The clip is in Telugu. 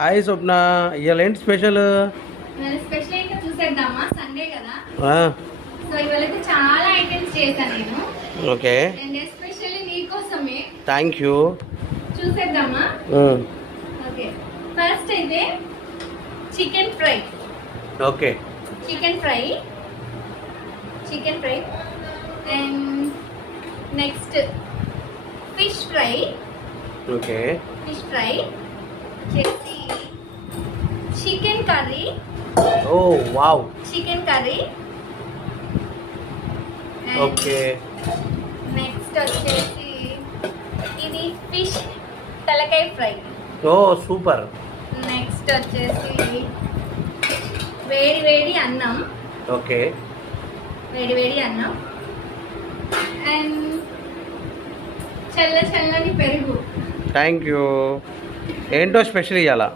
హాయ్ స్వప్న, ఇవాళ ఏంటి స్పెషల్? స్పెషల్ ఏంటో చూసేద్దామా, సండే కదా. సో ఇవాళ చాలా ఐటమ్స్ చేశాను నేను. ఓకే, అండ్ ఎస్పెషల్లీ నీకోసమే. Thank you. చూసేద్దామా? ఓకే, ఫస్ట్ అయితే chicken fry. Okay, chicken fry and next fish fry. Okay, fish fry చేసి chicken curry. Oh wow, chicken curry. Okay. Next వచ్చేసి ఇది ఫిష్ తలకాయ ఫ్రై. ఓ సూపర్. నెక్స్ట్ వచ్చేసి వేడి వేడి అన్నం. ఓకే, వేడి వేడి అన్నం అండ్ చల్లని పెరుగు. Thank you. ఏంటో స్పెషల్ ఇవాళ?